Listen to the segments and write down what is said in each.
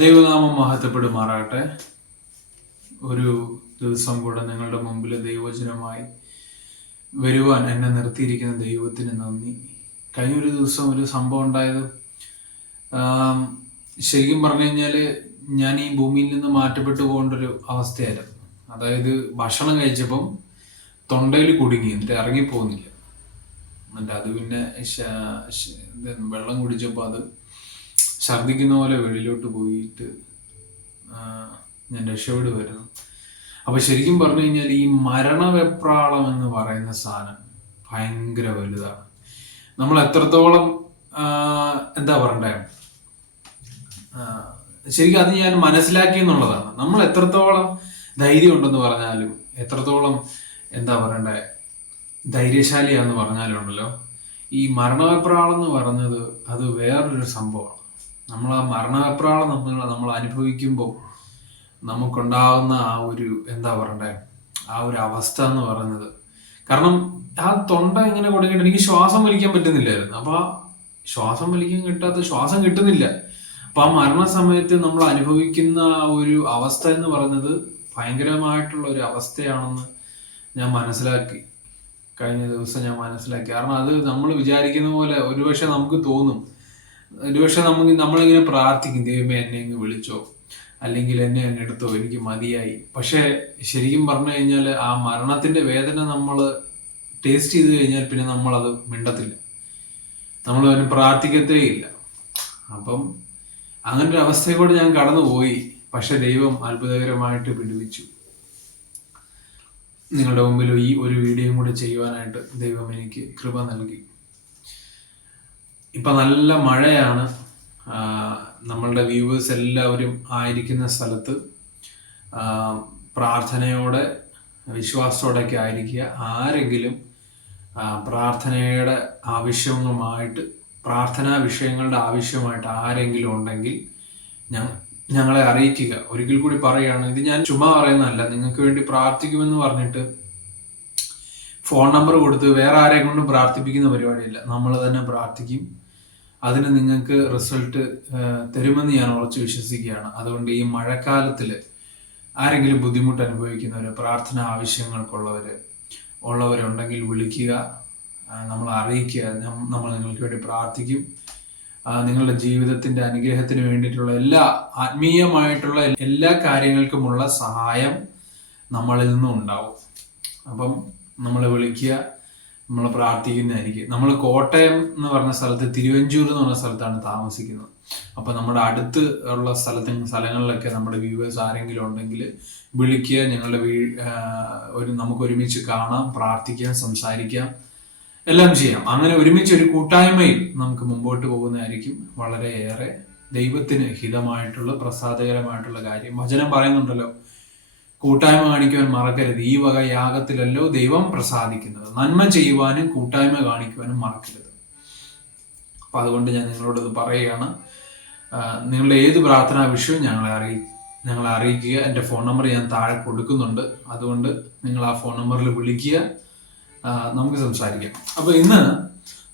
ദൈവനാമം മഹത്വപ്പെടുമാറാകട്ടെ. ഒരു ദിവസം കൂടെ നിങ്ങളുടെ മുമ്പിൽ ദൈവവചനമായി വരുവാൻ എന്നെ നിർത്തിയിരിക്കുന്ന ദൈവത്തിന് നന്ദി. കഴിഞ്ഞൊരു ദിവസം ഒരു സംഭവം ഉണ്ടായത്, ശരിക്കും പറഞ്ഞു കഴിഞ്ഞാൽ ഞാൻ ഈ ഭൂമിയിൽ നിന്ന് മാറ്റപ്പെട്ടു പോകേണ്ട ഒരു അവസ്ഥയായിരുന്നു. അതായത് ഭക്ഷണം കഴിച്ചപ്പം തൊണ്ടയിൽ കുടുങ്ങി, എന്നിട്ട് ഇറങ്ങിപ്പോകുന്നില്ല. എന്നിട്ട് അത് പിന്നെ വെള്ളം കുടിച്ചപ്പോൾ അത് ഛർദിക്കുന്ന പോലെ വെളിയിലോട്ട് പോയിട്ട് ഞാൻ രക്ഷപ്പെടുമായിരുന്നു. അപ്പൊ ശരിക്കും പറഞ്ഞു കഴിഞ്ഞാൽ ഈ മരണവെപ്രാളം എന്ന് പറയുന്ന സാധനം ഭയങ്കര വലുതാണ്. നമ്മൾ എത്രത്തോളം എന്താ പറയണ്ടേ, ശരിക്കും അത് ഞാൻ മനസ്സിലാക്കി എന്നുള്ളതാണ്. നമ്മൾ എത്രത്തോളം ധൈര്യം ഉണ്ടെന്ന് പറഞ്ഞാലും, എത്രത്തോളം എന്താ പറയണ്ടേ ധൈര്യശാലിയാന്ന് പറഞ്ഞാലും ഉണ്ടല്ലോ, ഈ മരണവെപ്രാളം എന്ന് പറഞ്ഞത് അത് വേറൊരു സംഭവമാണ്. നമ്മൾ ആ മരണവെപ്രാളം നമ്മൾ അനുഭവിക്കുമ്പോൾ നമുക്കുണ്ടാകുന്ന ആ ഒരു എന്താ പറയണ്ടേ ആ ഒരു അവസ്ഥ എന്ന് പറയുന്നത്, കാരണം ആ തൊണ്ട ഇങ്ങനെ കൊടുക്കിട്ട് എനിക്ക് ശ്വാസം വലിക്കാൻ പറ്റുന്നില്ലായിരുന്നു. അപ്പൊ ആ ശ്വാസം ശ്വാസം കിട്ടുന്നില്ല. അപ്പൊ ആ മരണസമയത്ത് നമ്മൾ അനുഭവിക്കുന്ന ഒരു അവസ്ഥ എന്ന് പറയുന്നത് ഭയങ്കരമായിട്ടുള്ള ഒരു അവസ്ഥയാണെന്ന് ഞാൻ മനസ്സിലാക്കി. കഴിഞ്ഞ ദിവസം ഞാൻ മനസ്സിലാക്കി. കാരണം അത് നമ്മൾ വിചാരിക്കുന്ന പോലെ ഒരുപക്ഷെ നമുക്ക് തോന്നും, ഒരുപക്ഷെ നമ്മളിങ്ങനെ പ്രാർത്ഥിക്കും, ദൈവമേ എന്നെ അങ്ങ് വിളിച്ചോ, അല്ലെങ്കിൽ എന്നെ അങ്ങ് എടുത്തോ, എനിക്ക് മതിയായി. പക്ഷെ ശരിക്കും പറഞ്ഞു കഴിഞ്ഞാൽ ആ മരണത്തിന്റെ വേദന നമ്മൾ ടേസ്റ്റ് ചെയ്ത് കഴിഞ്ഞാൽ പിന്നെ നമ്മളത് മിണ്ടത്തില്ല, നമ്മൾ അതിന് പ്രാർത്ഥിക്കത്തേ ഇല്ല. അപ്പം അങ്ങനെ ഒരു അവസ്ഥയെ കൂടെ ഞാൻ കടന്നുപോയി. പക്ഷെ ദൈവം അത്ഭുതകരമായിട്ട് പിടിവിച്ചു. നിങ്ങളുടെ മുമ്പിൽ ഈ ഒരു വീഡിയോയും കൂടെ ചെയ്യുവാനായിട്ട് ദൈവം എനിക്ക് കൃപ നൽകി. ഇപ്പൊ നല്ല മഴയാണ്. നമ്മളുടെ വ്യൂവേഴ്സ് എല്ലാവരും ആയിരിക്കുന്ന സ്ഥലത്ത് പ്രാർത്ഥനയോടെ വിശ്വാസത്തോടെയൊക്കെ ആയിരിക്കുക. ആരെങ്കിലും പ്രാർത്ഥനയുടെ ആവശ്യങ്ങളുമായിട്ട്, പ്രാർത്ഥനാ വിഷയങ്ങളുടെ ആവശ്യമായിട്ട് ആരെങ്കിലും ഉണ്ടെങ്കിൽ ഞങ്ങളെ അറിയിക്കുക. ഒരിക്കൽ കൂടി പറയുകയാണ്, ഇത് ഞാൻ ചുമ്മാ പറയുന്നതല്ല. നിങ്ങൾക്ക് വേണ്ടി പ്രാർത്ഥിക്കുമെന്ന് പറഞ്ഞിട്ട് ഫോൺ നമ്പർ കൊടുത്ത് വേറെ ആരെയും കൊണ്ടും പ്രാർത്ഥിപ്പിക്കുന്ന പരിപാടിയില്ല. നമ്മൾ തന്നെ പ്രാർത്ഥിക്കും. അതിന് നിങ്ങൾക്ക് റിസൾട്ട് തരുമെന്ന് ഞാൻ ഉറച്ചു വിശ്വസിക്കുകയാണ്. അതുകൊണ്ട് ഈ മഴക്കാലത്തില് ആരെങ്കിലും ബുദ്ധിമുട്ട് അനുഭവിക്കുന്നവര്, പ്രാർത്ഥന ഉള്ളവരുണ്ടെങ്കിൽ വിളിക്കുക, നമ്മളെ അറിയിക്കുക. നമ്മൾ നിങ്ങൾക്ക് വേണ്ടി പ്രാർത്ഥിക്കും. നിങ്ങളുടെ ജീവിതത്തിന്റെ അനുഗ്രഹത്തിന് വേണ്ടിയിട്ടുള്ള ആത്മീയമായിട്ടുള്ള എല്ലാ കാര്യങ്ങൾക്കുമുള്ള സഹായം നമ്മളിൽ നിന്നും ഉണ്ടാവും. അപ്പം നമ്മളെ വിളിക്കുക, നമ്മൾ പ്രാർത്ഥിക്കുന്നതായിരിക്കും. നമ്മൾ കോട്ടയം എന്ന് പറഞ്ഞ സ്ഥലത്ത്, തിരുവഞ്ചൂർ എന്ന് പറഞ്ഞ സ്ഥലത്താണ് താമസിക്കുന്നത്. അപ്പൊ നമ്മുടെ അടുത്ത് ഉള്ള സ്ഥലങ്ങളിലൊക്കെ നമ്മുടെ വ്യൂവേഴ്സ് ആരെങ്കിലും ഉണ്ടെങ്കിൽ വിളിക്കുക. ഞങ്ങളുടെ നമുക്ക് ഒരുമിച്ച് കാണാം, പ്രാർത്ഥിക്കാം, സംസാരിക്കാം, എല്ലാം ചെയ്യാം. അങ്ങനെ ഒരുമിച്ച് ഒരു കൂട്ടായ്മയിൽ നമുക്ക് മുമ്പോട്ട് പോകുന്നതായിരിക്കും വളരെയേറെ ദൈവത്തിന് ഹിതമായിട്ടുള്ള, പ്രസാദകരമായിട്ടുള്ള കാര്യം. വചനം പറയുന്നുണ്ടല്ലോ, കൂട്ടായ്മ കാണിക്കുവാൻ മറക്കരുത്, ഈ വക യാഗത്തിലല്ലോ ദൈവം പ്രസാദിക്കുന്നത്. നന്മ ചെയ്യുവാനും കൂട്ടായ്മ കാണിക്കുവാനും മറക്കരുത്. അപ്പൊ അതുകൊണ്ട് ഞാൻ നിങ്ങളോട് ഇത് പറയുകയാണ്. നിങ്ങളുടെ ഏത് പ്രാർത്ഥനാ വിഷയവും ഞങ്ങളെ അറിയിക്കുക. എൻ്റെ ഫോൺ നമ്പർ ഞാൻ താഴെ കൊടുക്കുന്നുണ്ട്. അതുകൊണ്ട് നിങ്ങൾ ആ ഫോൺ നമ്പറിൽ വിളിക്കുക, നമുക്ക് സംസാരിക്കാം. അപ്പൊ ഇന്ന്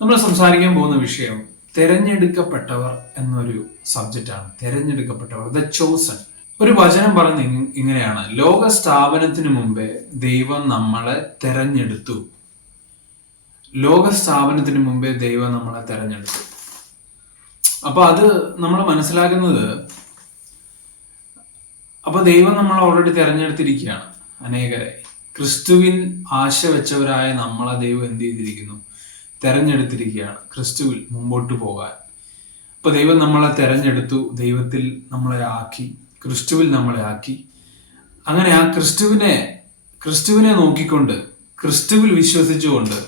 നമ്മൾ സംസാരിക്കാൻ പോകുന്ന വിഷയം തെരഞ്ഞെടുക്കപ്പെട്ടവർ എന്നൊരു സബ്ജക്റ്റാണ്. തെരഞ്ഞെടുക്കപ്പെട്ടവർ, ദ ചോസൺ. ഒരു വചനം പറയുന്നത് ഇങ്ങനെയാണ്: ലോക സ്ഥാപനത്തിന് മുമ്പേ ദൈവം നമ്മളെ തെരഞ്ഞെടുത്തു. ലോക സ്ഥാപനത്തിന് മുമ്പേ ദൈവം നമ്മളെ തെരഞ്ഞെടുത്തു. അപ്പൊ അത് നമ്മൾ മനസ്സിലാക്കുന്നത്, അപ്പൊ ദൈവം നമ്മളെ ഓൾറെഡി തെരഞ്ഞെടുത്തിരിക്കുകയാണ്. അനേകരെ ക്രിസ്തുവിൽ ആശ വെച്ചവരായ നമ്മളെ ദൈവം എന്ത് ചെയ്തിരിക്കുന്നു? തെരഞ്ഞെടുത്തിരിക്കുകയാണ് ക്രിസ്തുവിൽ മുമ്പോട്ട് പോകാൻ. അപ്പൊ ദൈവം നമ്മളെ തെരഞ്ഞെടുത്തു, ദൈവത്തിൽ നമ്മളെ ആക്കി, ക്രിസ്തുവിൽ നമ്മളെ ആക്കി. അങ്ങനെ ആ ക്രിസ്തുവിനെ നോക്കിക്കൊണ്ട്, ക്രിസ്തുവിൽ വിശ്വസിച്ചുകൊണ്ട്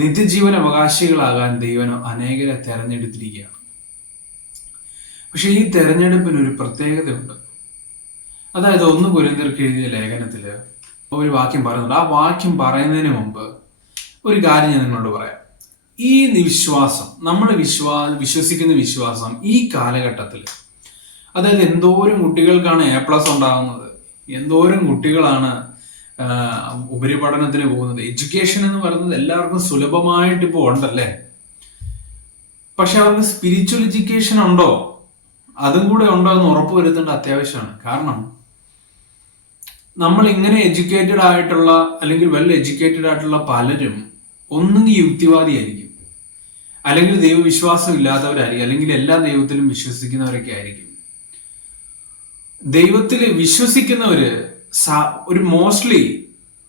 നിത്യജീവൻ അവകാശികളാകാൻ ദൈവം അനേകരെ തെരഞ്ഞെടുത്തിരിക്കുകയാണ്. പക്ഷെ ഈ തെരഞ്ഞെടുപ്പിനൊരു പ്രത്യേകതയുണ്ട്. അതായത് 1 കൊരിന്ത്യർക്ക് എഴുതിയ ലേഖനത്തില് ഒരു വാക്യം പറയുന്നുണ്ട്. ആ വാക്യം പറയുന്നതിന് മുമ്പ് ഒരു കാര്യം ഞാൻ നിങ്ങളോട് പറയാം. ഈ വിശ്വാസം, നമ്മൾ വിശ്വസിക്കുന്ന വിശ്വാസം ഈ കാലഘട്ടത്തിൽ, അതായത് എന്തോരം കുട്ടികൾക്കാണ് A+ ഉണ്ടാകുന്നത്, എന്തോരം കുട്ടികളാണ് ഉപരിപഠനത്തിന് പോകുന്നത്. എഡ്യൂക്കേഷൻ എന്ന് പറയുന്നത് എല്ലാവർക്കും സുലഭമായിട്ട് ഇപ്പോൾ ഉണ്ടല്ലേ. പക്ഷെ അവർക്ക് സ്പിരിച്വൽ എഡ്യൂക്കേഷൻ ഉണ്ടോ? അതും കൂടെ ഉണ്ടോ എന്ന് ഉറപ്പുവരുത്തേണ്ട അത്യാവശ്യമാണ്. കാരണം നമ്മൾ ഇങ്ങനെ എഡ്യൂക്കേറ്റഡ് ആയിട്ടുള്ള അല്ലെങ്കിൽ വെൽ എഡ്യൂക്കേറ്റഡ് ആയിട്ടുള്ള പലരും ഒന്നുകിൽ യുക്തിവാദിയായിരിക്കും, അല്ലെങ്കിൽ ദൈവവിശ്വാസം ഇല്ലാത്തവരായിരിക്കും, അല്ലെങ്കിൽ എല്ലാ ദൈവത്തിലും വിശ്വസിക്കുന്നവരൊക്കെ ആയിരിക്കും. ദൈവത്തിൽ വിശ്വസിക്കുന്നവര് ഒരു മോസ്റ്റ്ലി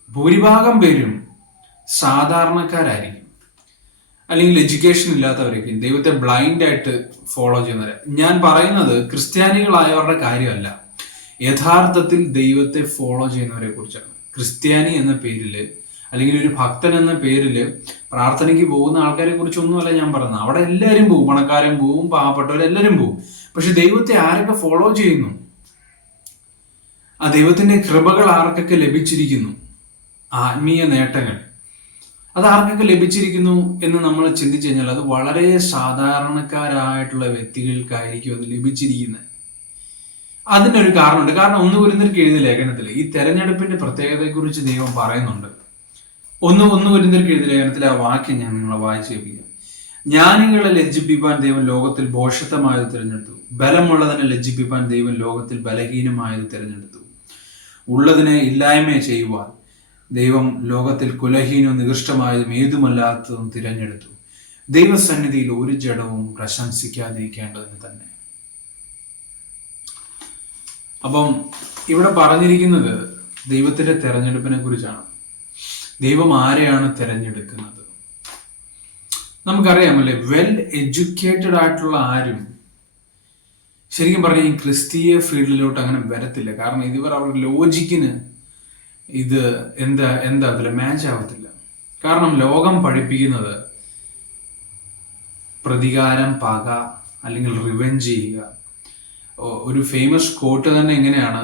ഭൂരിഭാഗം പേരും സാധാരണക്കാരായിരിക്കും, അല്ലെങ്കിൽ എഡ്യൂക്കേഷൻ ഇല്ലാത്തവരായിരിക്കും, ദൈവത്തെ ബ്ലൈൻഡ് ആയിട്ട് ഫോളോ ചെയ്യുന്നവര്. ഞാൻ പറയുന്നത് ക്രിസ്ത്യാനികളായവരുടെ കാര്യമല്ല, യഥാർത്ഥത്തിൽ ദൈവത്തെ ഫോളോ ചെയ്യുന്നവരെ കുറിച്ചാണ്. ക്രിസ്ത്യാനി എന്ന പേരില് അല്ലെങ്കിൽ ഒരു ഭക്തൻ എന്ന പേരില് പ്രാർത്ഥനയ്ക്ക് പോകുന്ന ആൾക്കാരെ കുറിച്ചൊന്നുമല്ല ഞാൻ പറയുന്നത്. അവിടെ എല്ലാവരും പോവും, പണക്കാരും പോവും, പാവപ്പെട്ടവരെല്ലാവരും പോവും. പക്ഷെ ദൈവത്തെ ആരൊക്കെ ഫോളോ ചെയ്യുന്നു, ആ ദൈവത്തിന്റെ കൃപകൾ ആർക്കൊക്കെ ലഭിച്ചിരിക്കുന്നു, ആത്മീയ നേട്ടങ്ങൾ അത് ആർക്കൊക്കെ ലഭിച്ചിരിക്കുന്നു എന്ന് നമ്മൾ ചിന്തിച്ചു കഴിഞ്ഞാൽ അത് വളരെ സാധാരണക്കാരായിട്ടുള്ള വ്യക്തികൾക്കായിരിക്കും അത് ലഭിച്ചിരിക്കുന്നത്. അതിനൊരു കാരണമുണ്ട്. കാരണം 1 കൊരിന്ത്യർക്ക് എഴുതിയ ലേഖനത്തിൽ ഈ തെരഞ്ഞെടുപ്പിന്റെ പ്രത്യേകതയെക്കുറിച്ച് ദൈവം പറയുന്നുണ്ട്. 1 കൊരിന്ത്യർക്ക് എഴുതിയ ലേഖനത്തിലെ ആ വാക്യം ഞാൻ നിങ്ങളെ വായിച്ചു കേൾപ്പിക്കാം. ജ്ഞാനികളെ ലജ്ജിപ്പിക്കാൻ ദൈവം ലോകത്തിൽ ഭോഷത്വമായത് തിരഞ്ഞെടുത്തു, ബലമുള്ളതിനെ ലജ്ജിപ്പിക്കാൻ ദൈവം ലോകത്തിൽ ബലഹീനമായത് തിരഞ്ഞെടുത്തു, ഉള്ളതിനെ ഇല്ലായ്മ ചെയ്യുവാൻ ദൈവം ലോകത്തിൽ കുലഹീനവും നികൃഷ്ടമായതും ഏതുമല്ലാത്തതും തിരഞ്ഞെടുത്തു, ദൈവസന്നിധിയിൽ ഒരു ജഡവും പ്രശംസിക്കാതിരിക്കേണ്ടതിന് തന്നെ. അപ്പം ഇവിടെ പറഞ്ഞിരിക്കുന്നത് ദൈവത്തിന്റെ തെരഞ്ഞെടുപ്പിനെ കുറിച്ചാണ്. ദൈവം ആരെയാണ് തെരഞ്ഞെടുക്കുന്നത്? നമുക്കറിയാമല്ലേ, വെൽ എഡ്യൂക്കേറ്റഡ് ആയിട്ടുള്ള ആരും ശരിക്കും പറഞ്ഞാൽ ഈ ക്രിസ്തീയ ഫീൽഡിലോട്ട് അങ്ങനെ വരത്തില്ല. കാരണം ഇതുവരെ അവരുടെ ലോജിക്കിന് ഇത് എന്താ അതിൽ മാച്ച് ആവത്തില്ല. കാരണം ലോകം പഠിപ്പിക്കുന്നത് പ്രതികാരം, പക, അല്ലെങ്കിൽ റിവെഞ്ച് ചെയ്യുക. ഒരു ഫേമസ് കോട്ട് തന്നെ എങ്ങനെയാണ്,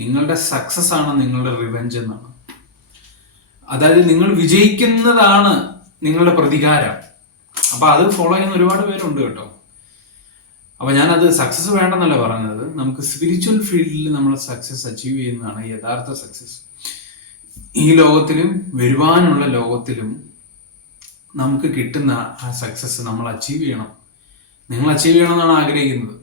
നിങ്ങളുടെ സക്സസ് ആണ് നിങ്ങളുടെ റിവെഞ്ച് എന്നാണ്. അതായത് നിങ്ങൾ വിജയിക്കുന്നതാണ് നിങ്ങളുടെ പ്രതികാരം. അപ്പൊ അത് ഫോളോ ചെയ്യുന്ന ഒരുപാട് പേരുണ്ട് കേട്ടോ. അപ്പൊ ഞാനത് സക്സസ് വേണ്ടെന്നല്ല പറഞ്ഞത്, നമുക്ക് സ്പിരിച്വൽ ഫീൽഡിൽ നമ്മൾ സക്സസ് അച്ചീവ് ചെയ്യുന്നതാണ് യഥാർത്ഥ സക്സസ്. ഈ ലോകത്തിലും വരുവാനുള്ള ലോകത്തിലും നമുക്ക് കിട്ടുന്ന ആ സക്സസ് നമ്മൾ അച്ചീവ് ചെയ്യണം. നിങ്ങൾ അച്ചീവ് ചെയ്യണം എന്നാണ് ആഗ്രഹിക്കുന്നത്.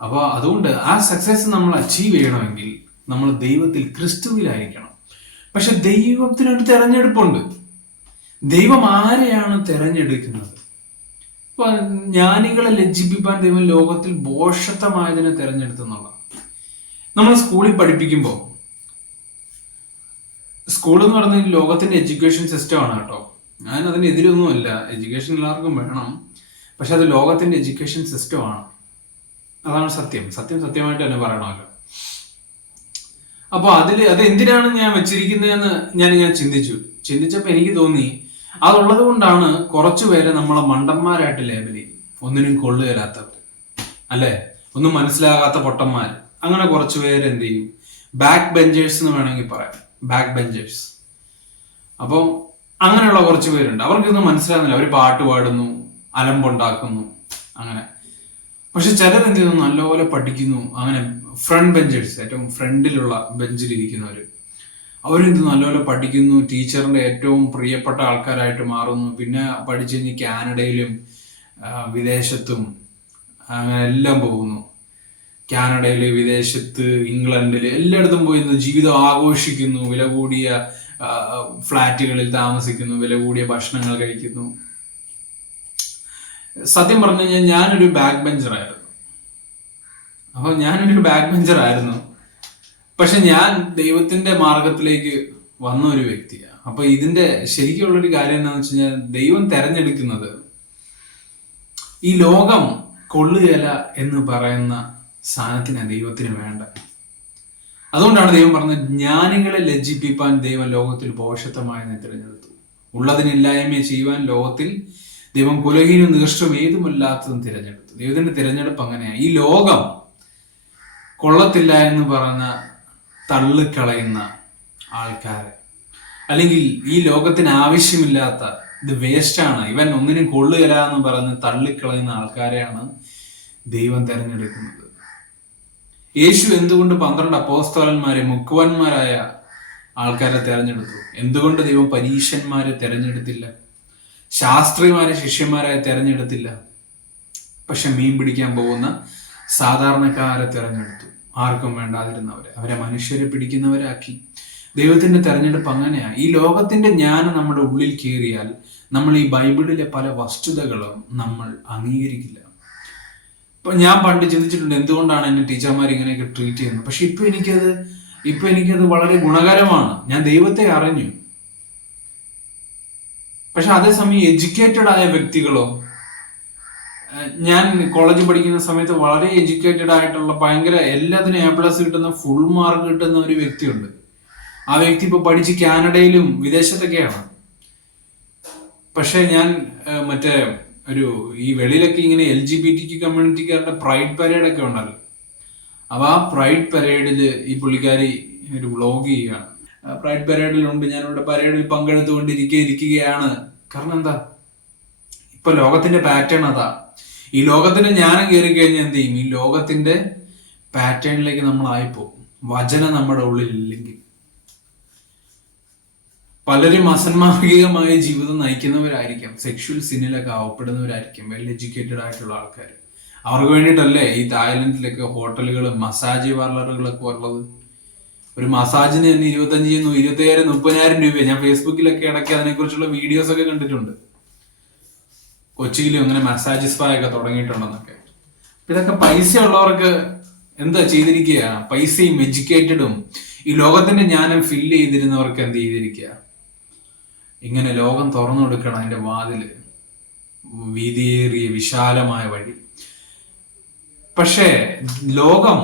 അപ്പോൾ അതുകൊണ്ട് ആ സക്സസ് നമ്മൾ അച്ചീവ് ചെയ്യണമെങ്കിൽ നമ്മൾ ദൈവത്തിൽ, ക്രിസ്തുവിലായിരിക്കണം. പക്ഷെ ദൈവത്തിനൊരു തെരഞ്ഞെടുപ്പുണ്ട്. ദൈവം ആരെയാണ് തെരഞ്ഞെടുക്കുന്നത്? ഇപ്പൊ ജ്ഞാനികളെ ലജ്ജിപ്പിക്കാൻ ദൈവം ലോകത്തിൽ ഭോഷത്വമായതിനെ തെരഞ്ഞെടുത്തെന്നുള്ള. നമ്മൾ സ്കൂളിൽ പഠിപ്പിക്കുമ്പോൾ, സ്കൂൾ എന്ന് പറയുന്നത് ലോകത്തിന്റെ എഡ്യൂക്കേഷൻ സിസ്റ്റം ആണ് കേട്ടോ. ഞാൻ അതിനെതിരൊന്നുമല്ല, എഡ്യൂക്കേഷൻ എല്ലാവർക്കും വേണം. പക്ഷെ അത് ലോകത്തിന്റെ എഡ്യൂക്കേഷൻ സിസ്റ്റം ആണ്. അതാണ് സത്യം. സത്യമായിട്ട് തന്നെ പറയണമല്ലോ. അപ്പൊ അത് എന്തിനാണ് ഞാൻ വെച്ചിരിക്കുന്നതെന്ന് ഞാനിങ്ങനെ ചിന്തിച്ചപ്പോ എനിക്ക് തോന്നി, അതുള്ളത് കൊണ്ടാണ് കുറച്ചുപേരെ നമ്മളെ മണ്ടന്മാരായിട്ട് ലേബൽ ചെയ്യും. ഒന്നിനും കൊള്ളുകയില്ലാത്തവർ, അല്ലെ, ഒന്നും മനസ്സിലാകാത്ത പൊട്ടന്മാർ. അങ്ങനെ കുറച്ചുപേര് എന്ത് ചെയ്യും, ബാക്ക് ബെഞ്ചേഴ്സ് എന്ന് വേണമെങ്കിൽ പറയാം, ബാക്ക് ബെഞ്ചേഴ്സ്. അപ്പം അങ്ങനെയുള്ള കുറച്ച് പേരുണ്ട്. അവർക്കൊന്നും മനസ്സിലാകുന്നില്ല. അവർ പാട്ട് പാടുന്നു, അലമ്പുണ്ടാക്കുന്നു, അങ്ങനെ. പക്ഷെ ചിലർ എന്ത് ചെയ്യുന്നു, നല്ലപോലെ പഠിക്കുന്നു. അങ്ങനെ ഫ്രണ്ട് ബെഞ്ചേഴ്സ്, ഏറ്റവും ഫ്രണ്ടിലുള്ള ബെഞ്ചിൽ ഇരിക്കുന്നവർ, അവരെന്ത് നല്ലപോലെ പഠിക്കുന്നു, ടീച്ചറിന്റെ ഏറ്റവും പ്രിയപ്പെട്ട ആൾക്കാരായിട്ട് മാറുന്നു. പിന്നെ പഠിച്ചു കഴിഞ്ഞ് കാനഡയിലും വിദേശത്തും അങ്ങനെ എല്ലാം പോകുന്നു. കാനഡയില്, വിദേശത്ത്, ഇംഗ്ലണ്ടില്, എല്ലായിടത്തും പോയി ജീവിതം ആഘോഷിക്കുന്നു. വില കൂടിയ ഫ്ലാറ്റുകളിൽ താമസിക്കുന്നു, വില കൂടിയ ഭക്ഷണങ്ങൾ കഴിക്കുന്നു. സത്യം പറഞ്ഞു കഴിഞ്ഞാൽ ഞാനൊരു ബാക്ക് ബെഞ്ചറായിരുന്നു. പക്ഷെ ഞാൻ ദൈവത്തിന്റെ മാർഗത്തിലേക്ക് വന്ന ഒരു വ്യക്തിയാണ്. അപ്പൊ ഇതിന്റെ ശരിക്കുള്ളൊരു കാര്യം എന്താണെന്ന് വെച്ച് കഴിഞ്ഞാൽ, ദൈവം തെരഞ്ഞെടുക്കുന്നത് ഈ ലോകം കൊള്ളുകയില്ല എന്ന് പറയുന്ന സാധനത്തിന് ദൈവത്തിന് വേണ്ട. അതുകൊണ്ടാണ് ദൈവം പറഞ്ഞത്, ജ്ഞാനികളെ ലജ്ജിപ്പിക്കാൻ ദൈവം ലോകത്തിൽ ഭോഷത്വമായി തിരഞ്ഞെടുത്തു, ഉള്ളതിനില്ലായ്മ ചെയ്യുവാൻ ലോകത്തിൽ ദൈവം കുലഹീനും നികൃഷ്ടവും ഏതുമല്ലാത്തതും തിരഞ്ഞെടുത്തു. ദൈവത്തിന്റെ തിരഞ്ഞെടുപ്പ് അങ്ങനെയാണ്. ഈ ലോകം കൊള്ളത്തില്ല എന്ന് പറഞ്ഞ തള്ളിക്കളയുന്ന ആൾക്കാരെ, അല്ലെങ്കിൽ ഈ ലോകത്തിന് ആവശ്യമില്ലാത്ത, ഇത് വേസ്റ്റാണ്, ഇവൻ ഒന്നിനും കൊള്ളുകയില്ല എന്ന് പറഞ്ഞ് തള്ളിക്കളയുന്ന ആൾക്കാരെയാണ് ദൈവം തെരഞ്ഞെടുക്കുന്നത്. യേശു എന്തുകൊണ്ട് 12 അപ്പോസ്തലന്മാരെ, മുക്കുവന്മാരായ ആൾക്കാരെ തെരഞ്ഞെടുത്തു? എന്തുകൊണ്ട് ദൈവം പരീശന്മാരെ തെരഞ്ഞെടുത്തില്ല? ശാസ്ത്രിമാരെ ശിഷ്യന്മാരായി തെരഞ്ഞെടുത്തില്ല? പക്ഷെ മീൻ പിടിക്കാൻ പോകുന്ന സാധാരണക്കാരെ തിരഞ്ഞെടുത്തു, ആർക്കും വേണ്ടാതിരുന്നവരെ, അവരെ മനുഷ്യരെ പിടിക്കുന്നവരാക്കി. ദൈവത്തിന്റെ തെരഞ്ഞെടുപ്പ് അങ്ങനെയാ. ഈ ലോകത്തിന്റെ ജ്ഞാനം നമ്മുടെ ഉള്ളിൽ കയറിയാൽ നമ്മൾ ഈ ബൈബിളിലെ പല വസ്തുതകളും നമ്മൾ അംഗീകരിക്കില്ല. ഇപ്പൊ ഞാൻ പണ്ട് ചിന്തിച്ചിട്ടുണ്ട്, എന്തുകൊണ്ടാണ് എന്നെ ടീച്ചർമാർ ഇങ്ങനെയൊക്കെ ട്രീറ്റ് ചെയ്യുന്നത്. പക്ഷെ ഇപ്പൊ എനിക്കത് വളരെ ഗുണകരമാണ്. ഞാൻ ദൈവത്തെ അറിഞ്ഞു. പക്ഷെ അതേസമയം എഡ്യൂക്കേറ്റഡ് ആയ വ്യക്തികളോ, ഞാൻ കോളേജിൽ പഠിക്കുന്ന സമയത്ത് വളരെ എഡ്യൂക്കേറ്റഡ് ആയിട്ടുള്ള, ഭയങ്കര എല്ലാത്തിനും A+ കിട്ടുന്ന, ഫുൾ മാർക്ക് കിട്ടുന്ന ഒരു വ്യക്തിയുണ്ട്. ആ വ്യക്തി ഇപ്പൊ പഠിച്ച് കാനഡയിലും വിദേശത്തൊക്കെയാണ്. പക്ഷെ ഞാൻ മറ്റേ ഈ വെളിയിലൊക്കെ ഇങ്ങനെ LGBTQ കമ്മ്യൂണിറ്റിക്കാരുടെ പ്രൈഡ് പരേഡ് ഒക്കെ ഉണ്ടല്ലോ. അപ്പൊ ആ പ്രൈഡ് പരേഡില് ഈ പുള്ളിക്കാരി ഒരു വ്ളോഗ് ചെയ്യുകയാണ്. പ്രൈഡ് പരേഡിലുണ്ട്, ഞാനിവിടെ പരേഡിൽ പങ്കെടുത്തുകൊണ്ടിരിക്കുകയാണ്. കാരണം എന്താ, ഇപ്പൊ ലോകത്തിന്റെ പാറ്റേൺ അതാ. ഈ ലോകത്തിന്റെ ജ്ഞാനം കയറി കഴിഞ്ഞാൽ എന്ത് ചെയ്യും? ഈ ലോകത്തിന്റെ പാറ്റേണിലേക്ക് നമ്മൾ ആയിപ്പോകും, വചനം നമ്മുടെ ഉള്ളിൽ ഇല്ലെങ്കിൽ. പലരും അസന്മാർഗികമായ ജീവിതം നയിക്കുന്നവരായിരിക്കാം, സെക്ഷുവൽ സിന്നിലൊക്കെ ആവപ്പെടുന്നവരായിരിക്കും, വെൽ എഡ്യൂക്കേറ്റഡ് ആയിട്ടുള്ള ആൾക്കാർ. അവർക്ക് വേണ്ടിയിട്ടല്ലേ ഈ തായ്ലൻഡിലൊക്കെ ഹോട്ടലുകളും മസാജ് പാർലറുകളൊക്കെ ഉള്ളത്. ഒരു മസാജിന് തന്നെ 25,000, 27,000, 30,000 രൂപ. ഞാൻ ഫേസ്ബുക്കിലൊക്കെ ഇടയ്ക്ക് അതിനെക്കുറിച്ചുള്ള വീഡിയോസ് ഒക്കെ കണ്ടിട്ടുണ്ട്. കൊച്ചിയിലും അങ്ങനെ മസാജ് സ്പാ ഒക്കെ തുടങ്ങിയിട്ടുണ്ടെന്നൊക്കെ. ഇതൊക്കെ പൈസ ഉള്ളവർക്ക് എന്താ ചെയ്തിരിക്കുക? പൈസയും എഡ്യൂക്കേറ്റഡും ഈ ലോകത്തിന്റെ ജ്ഞാനം ഫില്ല് ചെയ്തിരുന്നവർക്ക് എന്ത് ചെയ്തിരിക്കുക? ഇങ്ങനെ ലോകം തുറന്നു കൊടുക്കണം, അതിന്റെ വാതില്, വീതിയേറിയ വിശാലമായ വഴി. പക്ഷേ ലോകം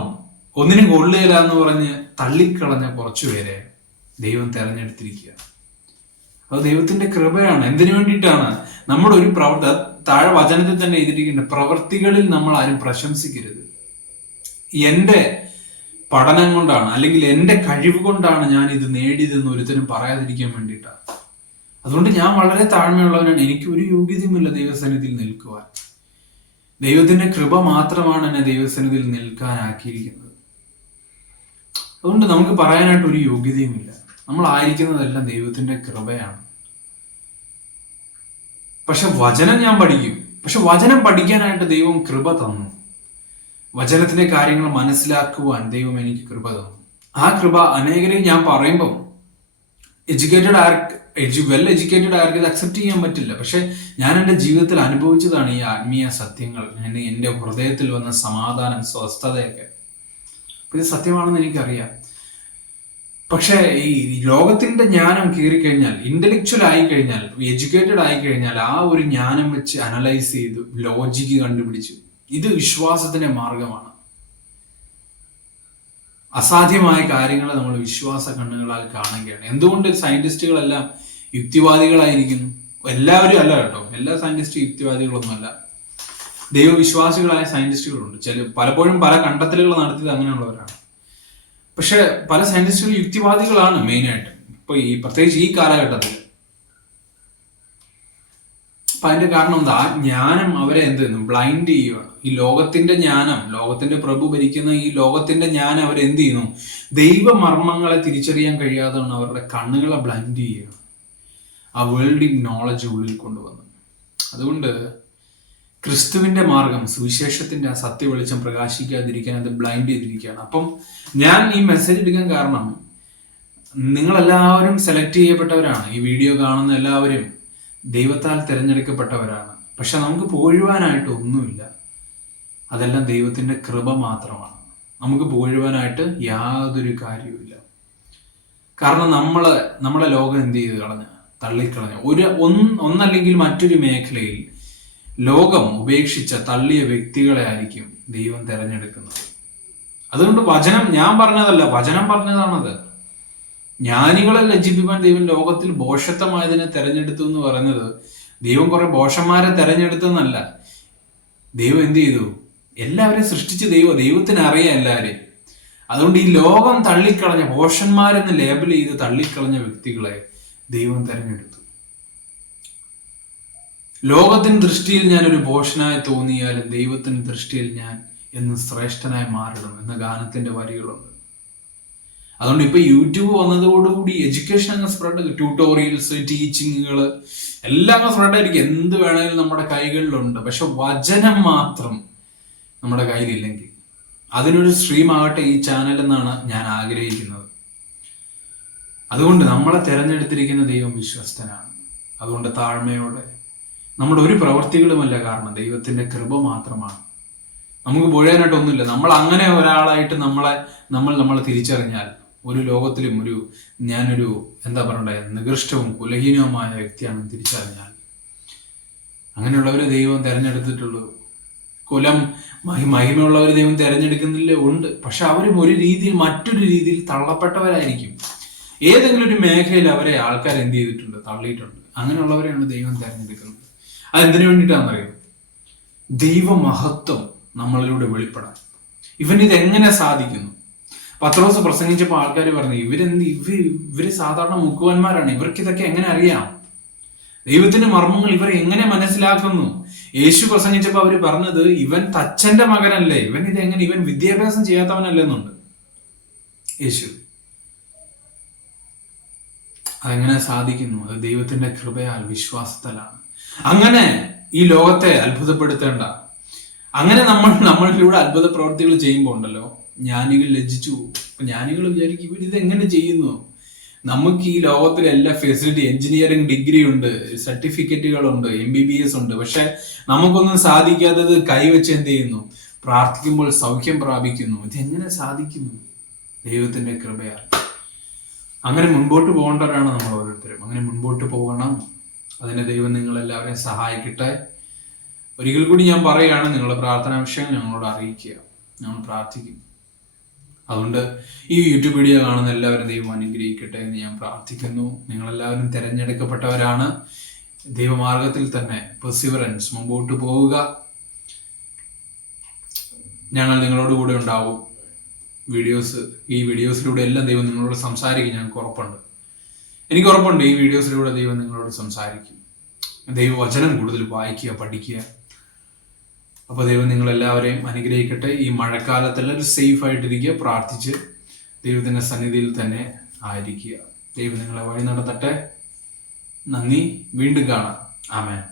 ഒന്നിനും കൊള്ളുകയില്ല എന്ന് പറഞ്ഞ് തള്ളിക്കളഞ്ഞ കുറച്ചുപേരെ ദൈവം തെരഞ്ഞെടുത്തിരിക്കുക. അത് ദൈവത്തിന്റെ കൃപയാണ്. എന്തിനു വേണ്ടിയിട്ടാണ്? നമ്മുടെ ഒരു താഴെ വചനത്തിൽ തന്നെ എഴുതിയിരിക്കുന്ന പ്രവൃത്തികളിൽ നമ്മൾ ആരും പ്രശംസിക്കരുത്. എന്റെ പഠനം കൊണ്ടാണ്, അല്ലെങ്കിൽ എന്റെ കഴിവ് കൊണ്ടാണ് ഞാൻ ഇത് നേടിയതെന്ന് ഒരുത്തരും പറയാതിരിക്കാൻ വേണ്ടിയിട്ടാണ്. അതുകൊണ്ട് ഞാൻ വളരെ താഴ്മയുള്ളവനാണ്. എനിക്ക് ഒരു യോഗ്യതയുമില്ല ദൈവസന്നിധിയിൽ നിൽക്കുവാൻ. ദൈവത്തിന്റെ കൃപ മാത്രമാണ് എന്നെ ദൈവസന്നിധിയിൽ നിൽക്കാനാക്കിയിരിക്കുന്നത്. അതുകൊണ്ട് നമുക്ക് പറയാനായിട്ട് ഒരു യോഗ്യതയുമില്ല. നമ്മൾ ആയിരിക്കുന്നതെല്ലാം ദൈവത്തിന്റെ കൃപയാണ്. പക്ഷെ വചനം ഞാൻ പഠിക്കും. പക്ഷെ വചനം പഠിക്കാനായിട്ട് ദൈവം കൃപ തന്നു. വചനത്തിന്റെ കാര്യങ്ങൾ മനസ്സിലാക്കുവാൻ ദൈവം എനിക്ക് കൃപ തന്നു. ആ കൃപ അനേകരെയും ഞാൻ പറയുമ്പോൾ വെൽ എഡ്യൂക്കേറ്റഡ് ആർക്ക് ഇത് അക്സെപ്റ്റ് ചെയ്യാൻ പറ്റില്ല. പക്ഷെ ഞാൻ എൻ്റെ ജീവിതത്തിൽ അനുഭവിച്ചതാണ് ഈ ആത്മീയ സത്യങ്ങൾ. എൻ്റെ ഹൃദയത്തിൽ വന്ന സമാധാനം, സ്വസ്ഥതയൊക്കെ. ഇത് സത്യമാണെന്ന് എനിക്കറിയാം. പക്ഷേ ഈ ലോകത്തിന്റെ ജ്ഞാനം കീറിക്കഴിഞ്ഞാൽ, ഇന്റലക്ച്വൽ ആയിക്കഴിഞ്ഞാൽ, എഡ്യൂക്കേറ്റഡ് ആയിക്കഴിഞ്ഞാൽ, ആ ഒരു ജ്ഞാനം വെച്ച് അനലൈസ് ചെയ്തു, ലോജിക്ക് കണ്ടുപിടിച്ചു, ഇത് വിശ്വാസത്തിന്റെ മാർഗമാണ്. അസാധ്യമായ കാര്യങ്ങൾ നമ്മൾ വിശ്വാസ കണ്ണുകളാൽ കാണുകയാണ്. എന്തുകൊണ്ട് സയന്റിസ്റ്റുകളെല്ലാം യുക്തിവാദികളായിരിക്കുന്നു? എല്ലാവരും അല്ല കേട്ടോ, എല്ലാ സയന്റിസ്റ്റും യുക്തിവാദികളൊന്നുമല്ല. ദൈവവിശ്വാസികളായ സയന്റിസ്റ്റുകളുണ്ട്. പലപ്പോഴും പല കണ്ടെത്തലുകൾ നടത്തിയത് അങ്ങനെയുള്ളവരാണ്. പക്ഷെ പല സയന്റിസ്റ്റുകൾ യുക്തിവാദികളാണ് മെയിനായിട്ട്. ഇപ്പൊ പ്രത്യേകിച്ച് ഈ കാലഘട്ടത്തിൽ. അപ്പൊ അതിന്റെ കാരണം എന്താ? ആ ജ്ഞാനം അവരെ ബ്ലൈൻഡ് ചെയ്യുകയാണ്. ഈ ലോകത്തിന്റെ ജ്ഞാനം, ലോകത്തിന്റെ പ്രഭു ഭരിക്കുന്ന ഈ ലോകത്തിന്റെ ജ്ഞാനം അവരെന്ത് ചെയ്യുന്നു? ദൈവമർമ്മങ്ങളെ തിരിച്ചറിയാൻ കഴിയാതെയാണ് അവരുടെ കണ്ണുകളെ ബ്ലൈൻഡ് ചെയ്യുകയാണ്. ആ വേൾഡ് നോളജ് ഉള്ളിൽ കൊണ്ടുവന്നു. അതുകൊണ്ട് ക്രിസ്തുവിന്റെ മാർഗം, സുവിശേഷത്തിന്റെ ആ സത്യ വെളിച്ചം പ്രകാശിക്കാതിരിക്കാൻ അത് ബ്ലൈൻഡ് ചെയ്തിരിക്കുകയാണ്. അപ്പം ഞാൻ ഈ മെസ്സേജ് എടുക്കാൻ കാരണം, നിങ്ങളെല്ലാവരും സെലക്ട് ചെയ്യപ്പെട്ടവരാണ്. ഈ വീഡിയോ കാണുന്ന എല്ലാവരും ദൈവത്താൽ തിരഞ്ഞെടുക്കപ്പെട്ടവരാണ്. പക്ഷെ നമുക്ക് പോഴുവാനായിട്ട് ഒന്നുമില്ല. അതെല്ലാം ദൈവത്തിന്റെ കൃപ മാത്രമാണ്. നമുക്ക് പോഴുവാനായിട്ട് യാതൊരു കാര്യവുമില്ല. കാരണം നമ്മളെ ലോകം എന്ത് ചെയ്ത് കളഞ്ഞ, തള്ളിക്കളഞ്ഞ, ഒന്നല്ലെങ്കിൽ മറ്റൊരു മേഖലയിൽ ലോകം ഉപേക്ഷിച്ച, തള്ളിയ വ്യക്തികളെ ആയിരിക്കും ദൈവം തിരഞ്ഞെടുക്കുന്നത്. അതുകൊണ്ട് വചനം ഞാൻ പറഞ്ഞതല്ല, വചനം പറഞ്ഞതാണത്. ജ്ഞാനികളെ ലജ്ജിപ്പിക്കാൻ ദൈവം ലോകത്തിൽ ഭോഷത്വമായതിനെ തെരഞ്ഞെടുത്തു എന്ന് പറയുന്നത് ദൈവം കുറെ ഭോഷന്മാരെ തെരഞ്ഞെടുത്തെന്നല്ല. ദൈവം എന്ത് ചെയ്തു? എല്ലാവരെയും സൃഷ്ടിച്ച് ദൈവത്തിന് അറിയാം എല്ലാവരെയും. അതുകൊണ്ട് ഈ ലോകം തള്ളിക്കളഞ്ഞ, ഭോഷന്മാരെന്ന് ലേബൽ ചെയ്ത് തള്ളിക്കളഞ്ഞ വ്യക്തികളെ ദൈവം തെരഞ്ഞെടുത്തു. ലോകത്തിന് ദൃഷ്ടിയിൽ ഞാൻ ഒരു ഭോഷനായി തോന്നിയാലും ദൈവത്തിന് ദൃഷ്ടിയിൽ ഞാൻ എന്ന് ശ്രേഷ്ഠനായി മാറിടും എന്ന ഗാനത്തിന്റെ വരികളുണ്ട്. അതുകൊണ്ട് ഇപ്പൊ യൂട്യൂബ് വന്നതോടുകൂടി എഡ്യൂക്കേഷൻ അങ്ങ് സ്പ്രെഡ്, ട്യൂട്ടോറിയൽസ്, ടീച്ചിങ്ങുകൾ എല്ലാം അങ്ങ് സ്പ്രെഡ് ആയിരിക്കും. എന്ത് വേണമെങ്കിലും നമ്മുടെ കൈകളിലുണ്ട്. പക്ഷെ വചനം മാത്രം നമ്മുടെ കയ്യിലില്ലെങ്കിൽ അതിനൊരു സ്ട്രീമാകട്ടെ ഈ ചാനൽ എന്നാണ് ഞാൻ ആഗ്രഹിക്കുന്നത്. അതുകൊണ്ട് നമ്മളെ തിരഞ്ഞെടുത്തിരിക്കുന്ന ദൈവം വിശ്വസ്തനാണ്. അതുകൊണ്ട് താഴ്മയോടെ, നമ്മുടെ ഒരു പ്രവൃത്തികളുമല്ല കാരണം, ദൈവത്തിന്റെ കൃപ മാത്രമാണ്. നമുക്ക് പൊഴയാനായിട്ടൊന്നുമില്ല. നമ്മൾ അങ്ങനെ ഒരാളായിട്ട് നമ്മളെ തിരിച്ചറിഞ്ഞാൽ ഒരു ലോകത്തിലും ഞാനൊരു എന്താ പറയണ്ടേ, നികൃഷ്ടവും കുലഹീനവുമായ വ്യക്തിയാണെന്ന് തിരിച്ചറിഞ്ഞാൽ, അങ്ങനെയുള്ളവരെ ദൈവം തിരഞ്ഞെടുത്തിട്ടുള്ളൂ. മഹിമയുള്ളവരെ ദൈവം തിരഞ്ഞെടുക്കുന്നില്ല, ഉണ്ട്. പക്ഷെ അവരും മറ്റൊരു രീതിയിൽ തള്ളപ്പെട്ടവരായിരിക്കും. ഏതെങ്കിലും ഒരു മേഖലയിൽ അവരെ ആൾക്കാർ എന്ത് ചെയ്തിട്ടുണ്ട്, തള്ളിയിട്ടുണ്ട്. അങ്ങനെയുള്ളവരെയാണ് ദൈവം തിരഞ്ഞെടുക്കുന്നത്. അതെന്തിനു വേണ്ടിയിട്ടാണെന്നറിയാം? ദൈവമഹത്വം നമ്മളിലൂടെ വെളിപ്പെടാൻ. ഇവനിത് എങ്ങനെ സാധിക്കുന്നു? പത്രോസ് പ്രസംഗിച്ചപ്പോൾ ആൾക്കാർ പറഞ്ഞു, ഇവര് സാധാരണ മുക്കുവന്മാരാണ്, ഇവർക്ക് ഇതൊക്കെ എങ്ങനെ അറിയാം? ദൈവത്തിന്റെ മർമ്മങ്ങൾ ഇവർ എങ്ങനെ മനസ്സിലാക്കുന്നു? യേശു പ്രസംഗിച്ചപ്പോൾ അവര് പറഞ്ഞത്, ഇവൻ തച്ചന്റെ മകനല്ലേ, ഇവൻ വിദ്യാഭ്യാസം ചെയ്യാത്തവനല്ലെന്നുണ്ട് യേശു. അതെങ്ങനെ സാധിക്കുന്നു? അത് ദൈവത്തിന്റെ കൃപയാൽ, വിശ്വാസത്താലാണ്. അങ്ങനെ ഈ ലോകത്തെ അത്ഭുതപ്പെടുത്തേണ്ട, അങ്ങനെ നമ്മളിലൂടെ അത്ഭുത പ്രവർത്തികൾ ചെയ്യുമ്പോൾ ഉണ്ടല്ലോ, ജ്ഞാനികൾ ലജ്ജിച്ചു പോകും. ജ്ഞാനികൾ വിചാരിക്കും, ഇവരിത് എങ്ങനെ ചെയ്യുന്നു? നമുക്ക് ഈ ലോകത്തിലെ എല്ലാ ഫെസിലിറ്റി, എഞ്ചിനീയറിംഗ് ഡിഗ്രി ഉണ്ട്, സർട്ടിഫിക്കറ്റുകളുണ്ട്, MBBS ഉണ്ട്. പക്ഷെ നമുക്കൊന്നും സാധിക്കാത്തത് കൈവച്ച് എന്ത് ചെയ്യുന്നു? പ്രാർത്ഥിക്കുമ്പോൾ സൗഖ്യം പ്രാപിക്കുന്നു. ഇതെങ്ങനെ സാധിക്കുന്നു? ദൈവത്തിന്റെ കൃപയാൽ. അങ്ങനെ മുൻപോട്ട് പോകേണ്ടവരാണ് നമ്മൾ ഓരോരുത്തരും. അങ്ങനെ മുൻപോട്ട് പോകണം. അതിന് ദൈവം നിങ്ങളെല്ലാവരെയും സഹായിക്കട്ടെ. ഒരിക്കൽ കൂടി ഞാൻ പറയുകയാണ്, നിങ്ങളുടെ പ്രാർത്ഥനാ വിഷയം ഞങ്ങളോട് അറിയിക്കുക, ഞങ്ങൾ പ്രാർത്ഥിക്കും. അതുകൊണ്ട് ഈ യൂട്യൂബ് വീഡിയോ കാണുന്ന എല്ലാവരും ദൈവം അനുഗ്രഹിക്കട്ടെ എന്ന് ഞാൻ പ്രാർത്ഥിക്കുന്നു. നിങ്ങളെല്ലാവരും തിരഞ്ഞെടുക്കപ്പെട്ടവരാണ്. ദൈവമാർഗത്തിൽ തന്നെ പെർസിവറൻസ്, മുമ്പോട്ട് പോവുക. ഞങ്ങൾ നിങ്ങളോട് കൂടെ ഉണ്ടാവും. ഈ വീഡിയോസിലൂടെ എല്ലാം ദൈവം നിങ്ങളോട് സംസാരിക്കും. എനിക്ക് ഉറപ്പുണ്ട് ഈ വീഡിയോസിലൂടെ ദൈവം നിങ്ങളോട് സംസാരിക്കും. ദൈവവചനം കൂടുതൽ വായിക്കുക, പഠിക്കുക. അപ്പോൾ ദൈവം നിങ്ങളെല്ലാവരെയും അനുഗ്രഹിക്കട്ടെ. ഈ മഴക്കാലത്തെല്ലാവരും സേഫ് ആയിട്ടിരിക്കുക, പ്രാർത്ഥിച്ച് ദൈവത്തിന്റെ സന്നിധിയിൽ തന്നെ ആയിരിക്കുക. ദൈവം നിങ്ങളെ വഴി നടത്തട്ടെ. നന്ദി. വീണ്ടും കാണാം. ആമേൻ.